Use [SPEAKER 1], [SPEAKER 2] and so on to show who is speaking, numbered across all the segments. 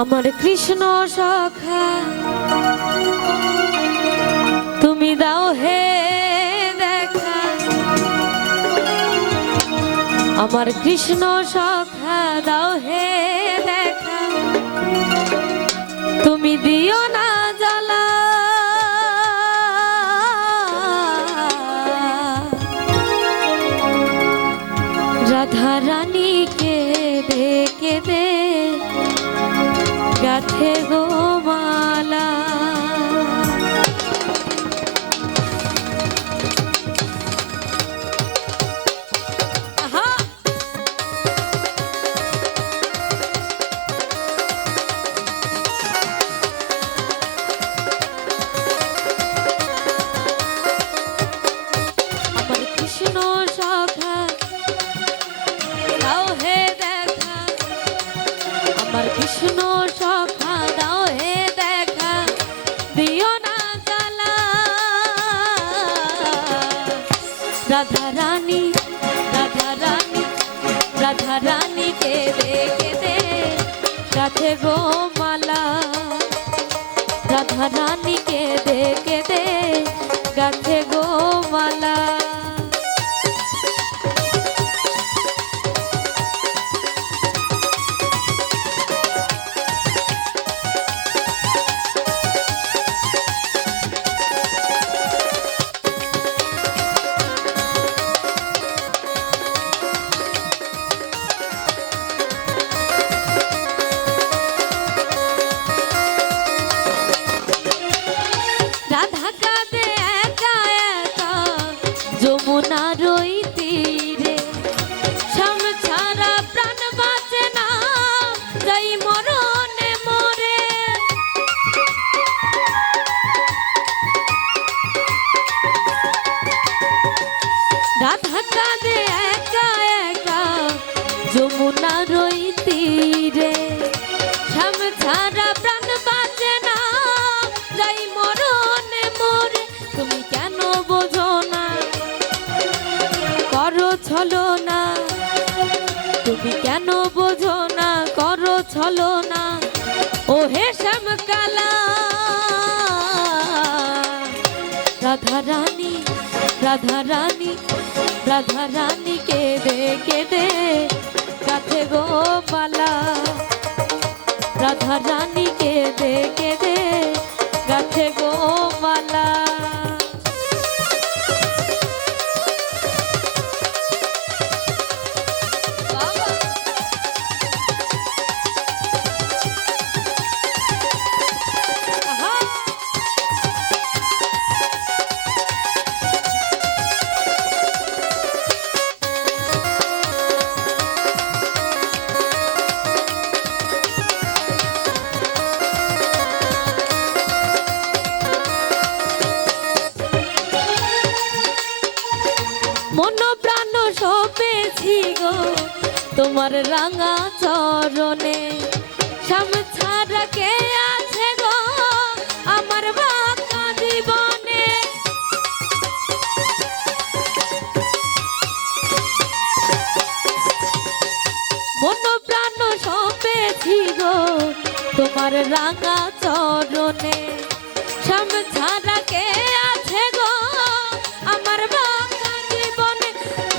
[SPEAKER 1] আমার কৃষ্ণ সখা, তুমি দাও হে দেখা। আমার কৃষ্ণ সখা, দাও হে দেখা। তুমি দিও না জ্বালা। রাধা রানীকে দেখে গোমালা আহা! আমার কৃষ্ণ রাধা রানী রাধা রানী রাধা রানীকে দেখে দে রাধে গো মালা। রাধা দেখে দে ছাড়া প্রাণ বাঁচে না। যাই মরণে মরে, তুমি কেন বোঝো না? করো ছলো না তুমি কেন বোঝো না? না ও হে রাধা রানী রাধা রানী রাধা রানী কে দে মন প্রাণ সপেছি গো, তোমার রাঙা চরণে। ছাড়া কে আছে গো আমার বাঁকা জীবনে? মন প্রাণ সপেছি গো, তোমার রাঙা চরণে।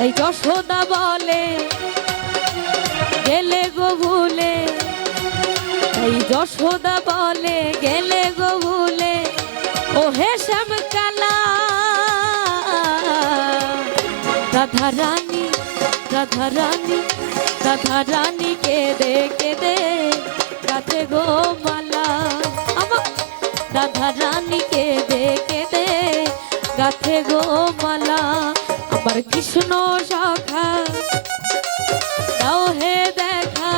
[SPEAKER 1] এই যশোদা বলে, গেলে গো ভুলে। এই যশোদা বলে, গেলে গো ভুলে। ও হে শ্যাম কালা, রাধা রানী রাধা রানী রাধা রানী কে দে কে দে গাছে গো মালা। আমার রাধা রানী কে দে কে দে গাছে গো মালা। কৃষ্ণ শাখা দাও হে দেখা।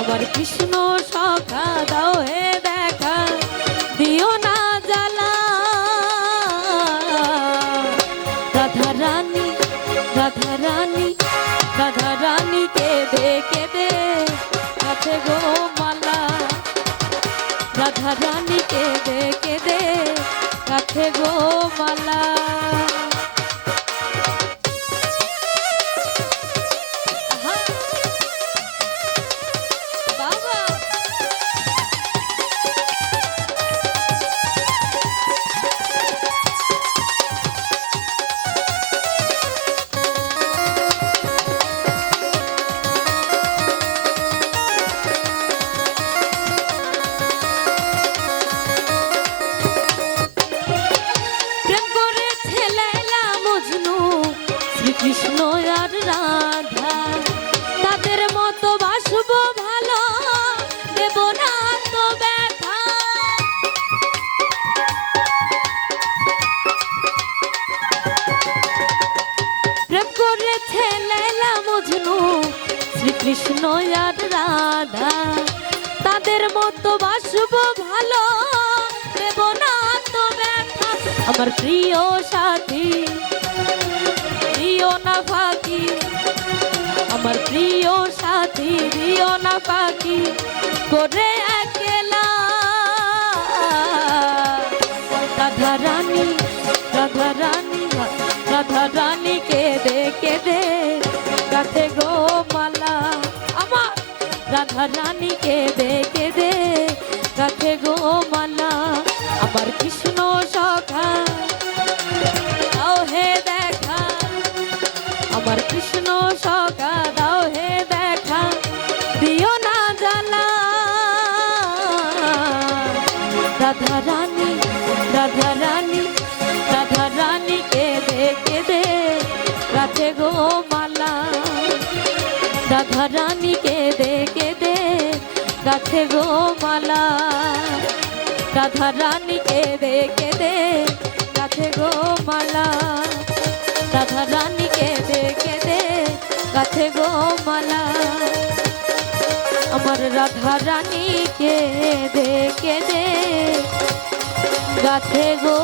[SPEAKER 1] আমার কৃষ্ণ শাখা দাও হে দেখা, দিও না জ্বালা। রাধা রানী রাধা রানী রাধা রানী কে দে কে দে কাছে গো মালা রাধা রানী কে কৃষ্ণ আর রাধা, তাদের মতো বাসব ভালো, দেব না তো ব্যথা। প্রেম করেছে লাইলা মজনু, শ্রীকৃষ্ণ আর রাধা, তাদের মতো বাসব ভালো, দেব না তো ব্যথা। আমার প্রিয় সাথী প্রিয় সাথী প্রিয় না পাখি করে একলা। রাধা রানী রাধা রানী রাধা রানী কেঁদে কেঁদে কাঁথে গো মালা। আমার রাধা রানী কেঁদে কেঁদে কাঁথে গো মালা। রাধা রানী রাধা রানী রাধা রানী কে দে কে দে রাধে গো মালা রাধা রানী কে দে কে দে রাধে গো মালা রাধা রানী কে দে কে রাধে গো মালা রাধা রানী গো মালা আমার রাধা রানীকে দেখে দে গাছে গো